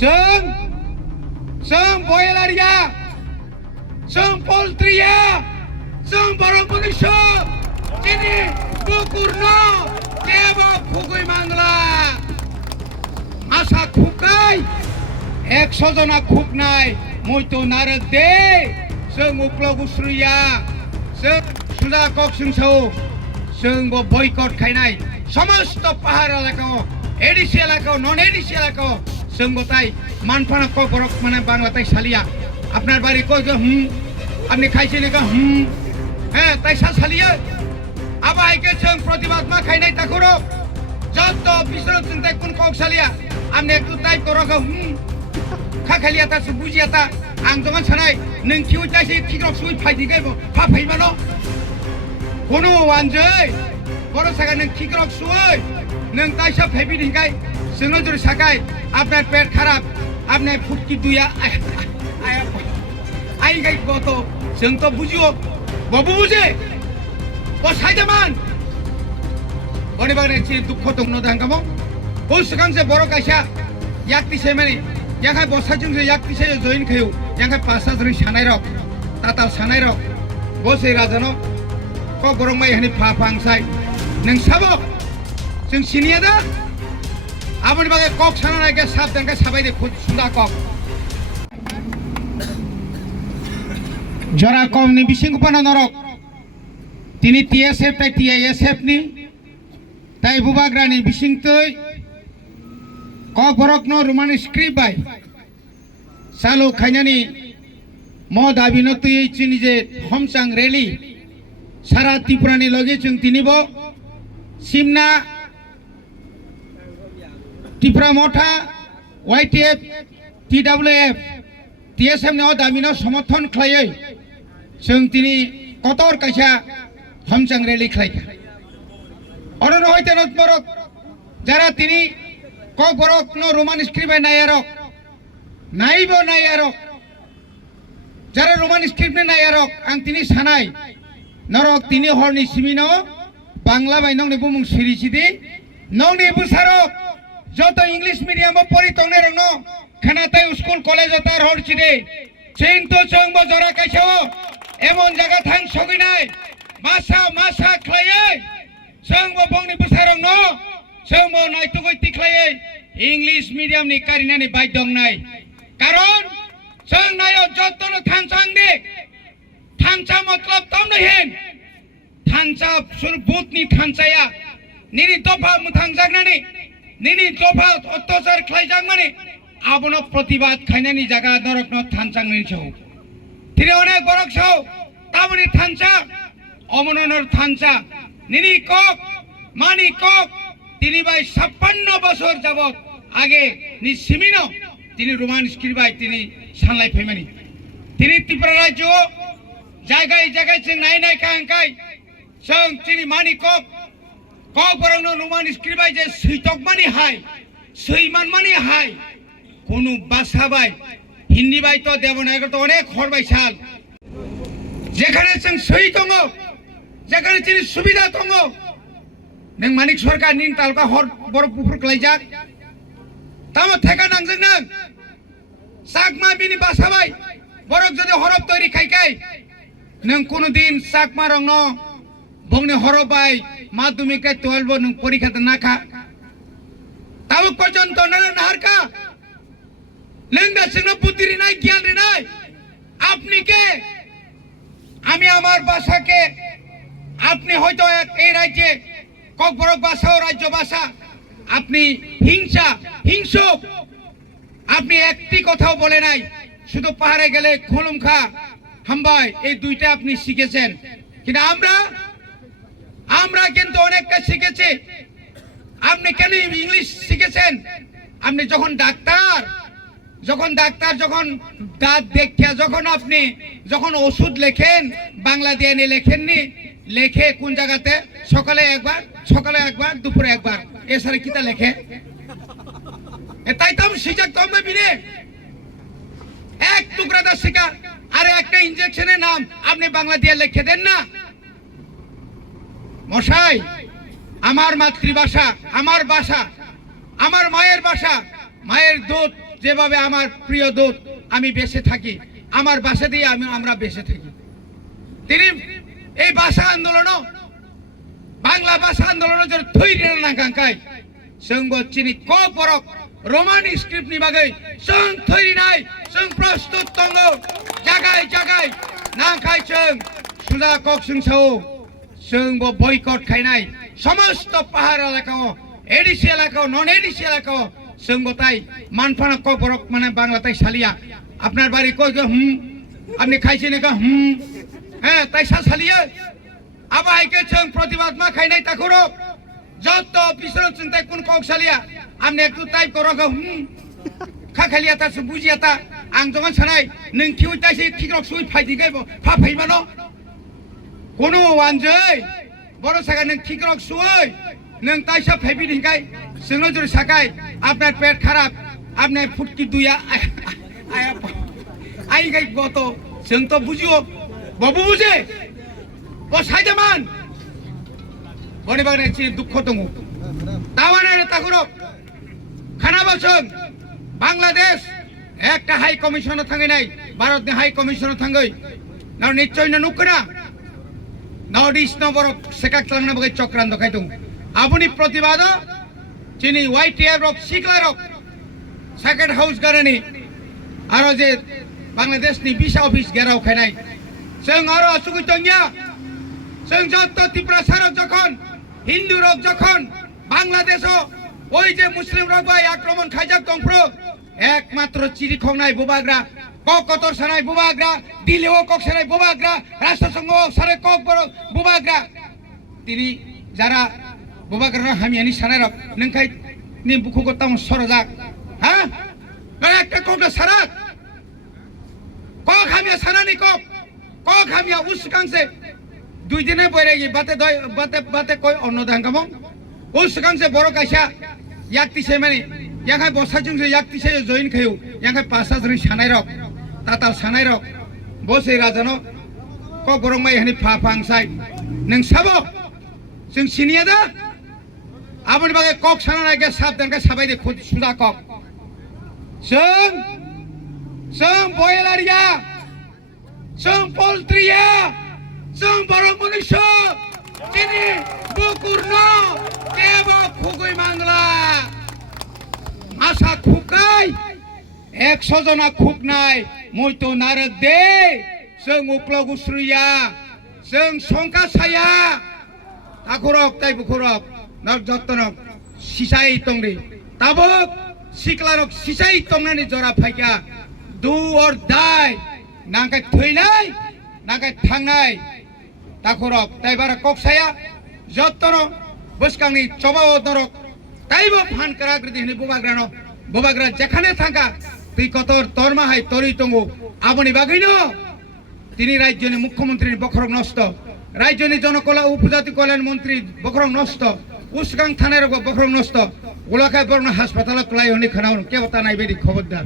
जों बयलारिया जों पल्ट्रिया जों बर' मनुष्य दिनै बुकुरनो जेबो खुगै मांला आसा खुगनाय 100 जना खुगनाय मयथ' नारक दे जों उप्ल गुस्रुया जों सुजा कक सिंसौ जोंबो बयकट खायनाय समस्त पाहाड़ एलाकाओ एडिसि एलाकाओ नन एडिसि एलाकाओ जोंबो ताई मानफाना को बरक माने बांलाताई सालिया আপনার বাড়ি কই গো আপনি খাইছেন গো হ্যাঁ তাই সালিয়া আবাইকে जों প্রতিবাদ মা খাইনাই তাকরো যত বিশ্বর চিন্তা কোন কক সালিয়া আপনি একটু তাই করো গো খাখালিয়া তা বুঝিয়া তা आं जमान सानाय नों किउ ताइसे थिग्रक सुइ फाइदिगै फा फाइमानो कोनो वानजै बर' सागा नों थिग्रक सुइ नों ताइसा फाइबिदिगै जोंनो जर सागाय আপনার पेट खराब आपने फुटकी दुया आई गई गतो जों तो बुझियो बाबू बुझे ओ साइजामान बने बागने छि दुख दंनो दांगामो ओ सिगांसे बर' काइसा याक्ति सेमानि याखाय बसाजों जे याक्ति से जइन खयौ याखाय पासा जरि सानाय रक ताता सानाय रक बसे राजानो को बरंमाय हनि फाफांसाय नों साबो जों सिनिया दा आबनि बागे कक सानाय के साबदान के साबाय दे खुद सुंदा कक जरा कम नि बिसिं पाना नरक तिनि टीएसएफ ताई टीआईएसएफ नि ताई बुबाग्रानि बिसिं तै कक बरकनो रुमानि स्क्रिप्ट बाय सालो खायनानि म दाबिनो तै चिनि जे हमचां रैली सारा त्रिपुरानि लगे जों तिनिबो सिमना त्रिपुरा मथा वाईटीएफ टीडब्ल्यूएफ टीएसएफ नि दाबिनो समर्थन खालायै जों तिनि कतर काइसा हमचां रैली खालायखा अरन हयते नत बरक जारा तिनि कक बरक नो रोमान स्क्रिप्ट नायारक नाइबो नायारक जारा रोमान स्क्रिप्ट नायारक आं तिनि सानाय नरक तिनि हरनि सिमिनो बांला बाय नंनि बुमुं सिरिसिदि नंनि बुसारक जत इंग्लिश मीडियम परि तंने रंनो खानाताय स्कूल कॉलेज तार हरसिदि चिंतो जोंबो जरा काइसो एमन जागा थां सगिनाय मासा ख्लायै जोंबो बंनि बुसारंनो जोंबो नायतुगै तिख्लायै इंग्लिश मीडियम नि कारिनानि बाय दंनाय कारण जों नायो जतनो थांसांदि थांसा मतलब तमनो हेन थांसा सुर बुतनि थांसाया निनि दफा थांजागनानि निनि दफा अत्याचार ख्लायजागमानि आबनो प्रतिबाद खायनानि जागा नरकनो थांसांनि छौ तिनि अनेक बरक छौ ताबनि थांसा अमननर थांसा निनि कक मानि कक তিনি ভাই 56 বছর যাবত আগে নি সিমিনো তিনি রোমান স্ক্রিপ্ট তিনি সানলাই ফেমানি তিনি ত্রিপুরা রাজ্য জায়গায় জায়গায় जों नाय कांकाय जों তিনি मानि कक बरंनो रोमान स्क्रिप्ट जे सैतक मानि हाय सैमान मानि हाय कोनो भाषा बाय हिंदी बाय तो देवनागरी तो अनेक हरबाय साल जेखाने जों सै दङ जेखाने তিনি सुबिदा दङ नों मानिक सरकार निन तालुका हर बरफ पुफुर खालायजाक तामा थेका नांजों नों साकमा बिनि बासाबाय बरफ जदि हरफ तैरि खायखाय नों कोनो दिन साकमा रंनो बंनि हरबाय माध्यमिक 12 नों परीक्षा नाखा ताबो पर्यন্ত नों नारका नों दासिमनो बुद्धि रिनाय ज्ञान रिनाय আপনি কে আমি আমার ভাষাকে আপনি হয়তো এই রাজ্যে कक बरक भाषा और राज्य भाषा अपनी हिंसा हिंसक अपनी एकटी कथाओ बोले नाई शुधु पाहाड़े गेले खुलुमखा हामबाय এই দুইটা আপনি শিখেছেন কিন্তু আমরা কিন্তু অনেকটা শিখেছি আপনি কেন ইংলিশ শিখেছেন আপনি যখন ডাক্তার যখন দাঁত দেখিয়া যখন আপনি যখন ওষুধ লেখেন বাংলা দিয়ে নি লেখেননি लेखे কোন জায়গাতে সকালে একবার দুপুরে একবার এছাড়া কিটা লেখে এটাই তো শিক্ষক তো বিনে এক টুকরা দা শিকা আরে একটা ইনজেকশনের নাম আপনি বাংলা দিয়ে লিখে দেন না মশাই আমার মাতৃভাষা আমার ভাষা আমার মায়ের ভাষা মায়ের দুধ যেভাবে আমার প্রিয় দূত আমি বেঁচে থাকি, আমার ভাষা দিয়ে আমরা বেঁচে থাকি। তিনি এই ভাষা আন্দোলন, বাংলা ভাষা আন্দোলন যদি তৈরি না কাঙ্কাই जोंबो चिनि क परक रोमान स्क्रिप्ट नि बागै जों तैरि नाय, जों प्रस्तुत दङ। जागाय जागाय नांखाय जों सुजा कक जों साव जोंबो बयकट खायनाय समस्त पाहाड़ एलाकाओ एडिसि एलाकाओ नन एडिसि एलाकाओ जोंबो ताई मानफाना क परक माने बांला ताई सालिया आपनार बाड़ी कय আপনি খাইছেন का হ্যাঁ তাই সালিয়া আবাইকে जों प्रतिबाद मा खायनाय ताखरो যত পিছন চিন্তায় কোন কক সালিয়া আপনি একটু টাইপ করো খাখালিয়া তা বুঝিয়া তা আং যখন সানাই নों কিউ তাইছে ঠিকরক সুই ফাইদি গাইব ফা ফাইমানো কোন ওয়ানজৈ বড় সাগা नों ঠিকরক সুই नों তাইসা ফাইবি দিগাই जोंनो জুর সাকাই আপনার পেট খারাপ আপনি ফুটকি দুইয়া আয়া আই গাই গত जों তো বুঝিও বাবু বুঝে ও সাইদামান বনে বাগনে চিনি দুঃখ দङ তাওয়ানে তাকুরক খানা বছর বাংলাদেশ একটা হাই কমিশনে থাঙ্গै নাই ভারতनि হাই কমিশনে থাঙ্গै নাও নিশ্চয় না নুকনা নর্থ ইস্ট নবরক সেকাক লাংনা বগै চক্রান্ত খাই দङ আপনি প্রতিবাদ চিনি ওয়াইটিএফ রক সিকলারক সাকেট হাউস গারানি আর যে বাংলাদেশनि ভিসা অফিস গেরাव খাইনাय जों आरो असुगै दंया जों যত ত্রিপুরা সারক যখন হিন্দু রক যখন বাংলাদেশও ওই যে মুসলিম রক ভাই আক্রমণ খাইজাক দংপ্রো একমাত্র চিরি খংনাই বুবাগ্রা ককতর সানাই বুবাগ্রা দিলেও কক সানাই বুবাগ্রা রাষ্ট্রসংঘ সারে কক বড় বুবাগ্রা তিনি যারা বুবাগ্রা হামিয়ানি সানাই রক নংখাই নি বুকু গতাম সরজাক হ্যাঁ একটা কক সারাক কক হামিয়া সানানি কক হামিয়া উসকাংসে দুই দিনে বইরে বাতে বাতে বাতে কই অন্য দাঙ্গামো উসকাংসে বড় কাইসা ইয়াকতিসে মানে ইয়াখাই বসাজोंसो याकतिसे जइन खायु याखाय पासा जरि सानाय रक ताताल सानाय रक बसे राजानो क गरम माय हानि फाफांसाय नों साबो जों सिनिया दा आबनि बागे कक सानाय गे साबदान का साबाय दे खुद सुदा कक जों बयलारिया जों पोल्ट्रिया जों बर' मनुष्य दिनै बुकुरनो केबो खुगै मांगला आशा खुकाय 100 जना खुकनाय मयतो नारक दे जों उक्ल गुस्रुया जों संका साया ताखरक ताइ बुखरक नक जत्तनक सिसाय तंगरि ताबक सिकलारक सिसाय तंगनानि जरा फाइका दु और दाय नांगाय थैनाय नांगाय थांनाय ताखरक ताइबारा कक्साया जत्तनो बसकांनि चबाव दरक ताइबो फान कराग्रदि हनि बुबाग्रानो बुबाग्रा जेखाने थांगा तुई कतर तोरमाहाय तरि दङ आबनि बागैनो तिनि राज्यनि मुख्यमंत्री बखरक नष्ट राज्यनि जनकला उपजाति कल्याण मंत्री बखरक नष्ट उस्कां थानाय बखरक नष्ट गोलाखाय बरन हासपाताल क्लाय हनि खानाव केबता नायबायदि खबरदार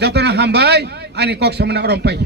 जतन हामबाय आनि कक्सामना अरम पाइ।